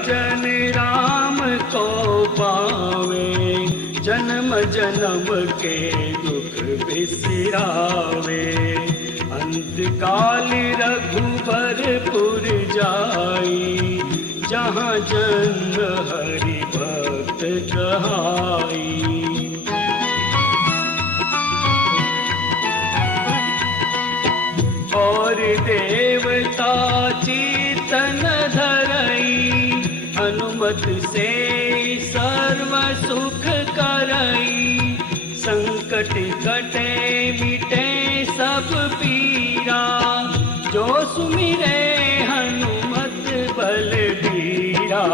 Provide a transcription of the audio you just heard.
भजन राम को पावे, जन्म जन्म के दुख बिसरावे। अंत काल रघुबरपुर जाई, जहाँ जन्म हरि भक्त कहाई। और देवता चेतन धरई, अनुमत से सर्व सुख करई। संकट कटे मिटे सब पीरा, जो सुमिरे हनुमत बलबीरा।